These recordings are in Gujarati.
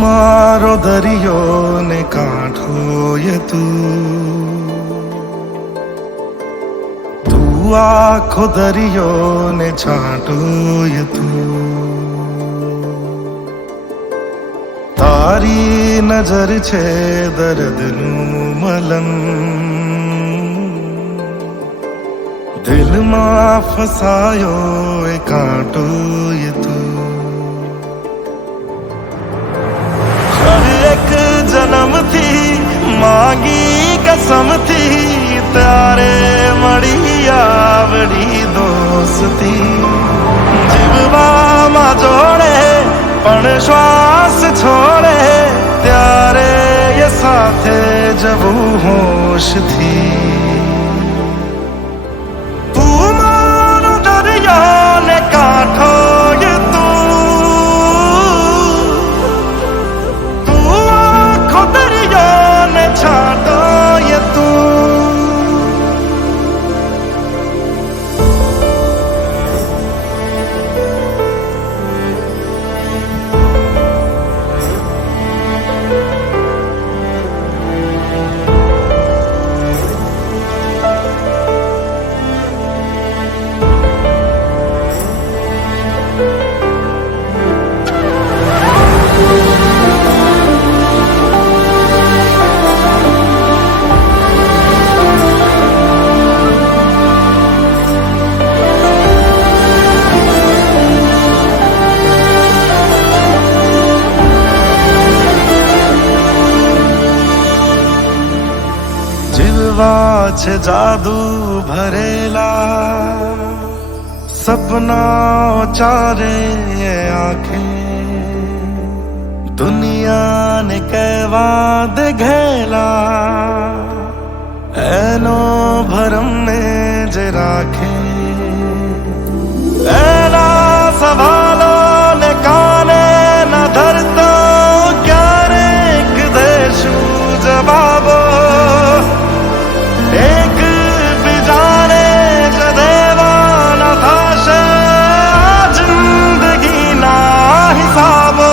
મારો દરિયો ને કાંઠો ય તું આખો દરિયો ને છાંટો ય તારી નજર છે દર્દનું મલમ, દિલમાં ફસાયો એ કાંટો ય એક જન્મથી માંગી કસમથી તારે મળી આવડી દોસ્તી, જીવવામાં જોડે પણ શ્વાસ છોડે ત્યારે એ સાથે જવું હોશથી. તું મારો દરિયો ને કાંઠો ય છાંટો ય છે જાદુ ભરેલા સપના ચારે આંખે, દુનિયાને કહેવા દે ઘેલા એનો ભરમ ને જે રાખે, એના સવાલો ને કાને ન ધરતો ક્યારેક દેશું જવાબો, એક બીજાને જ દેવાના થશે આ જિંદગીના હિસાબો.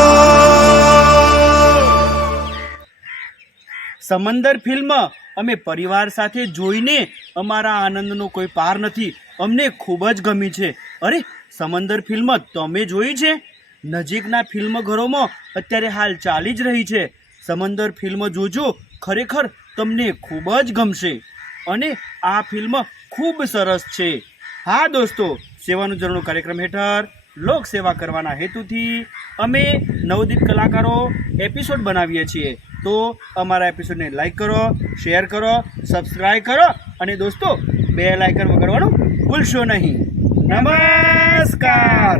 સમંદર ફિલ્મ અમે પરિવાર સાથે જોઈને અમારા આનંદનો કોઈ પાર નથી. અમને ખૂબ જ ગમી છે. અરે, સમંદર ફિલ્મ તમે જોઈ છે? નજીકના ફિલ્મઘરોમાં અત્યારે હાલ ચાલી જ રહી છે. સમંદર ફિલ્મ જોજો, ખરેખર તમને ખૂબ જ ગમશે અને આ ફિલ્મ ખૂબ સરસ છે. હા દોસ્તો, સેવાનું ઝરણું કાર્યક્રમ હેઠળ લોક સેવા કરવાના હેતુથી અમે નવદીપ કલાકારો એપિસોડ બનાવીએ છીએ. તો અમારા એપિસોડને લાઈક કરો, શેર કરો, સબસ્ક્રાઈબ કરો અને દોસ્તો બેલ આઇકન વગાડવાનું ભૂલશો નહીં. નમસ્કાર.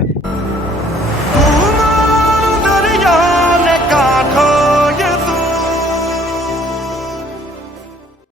તું મારો દરિયો ને કાંઠો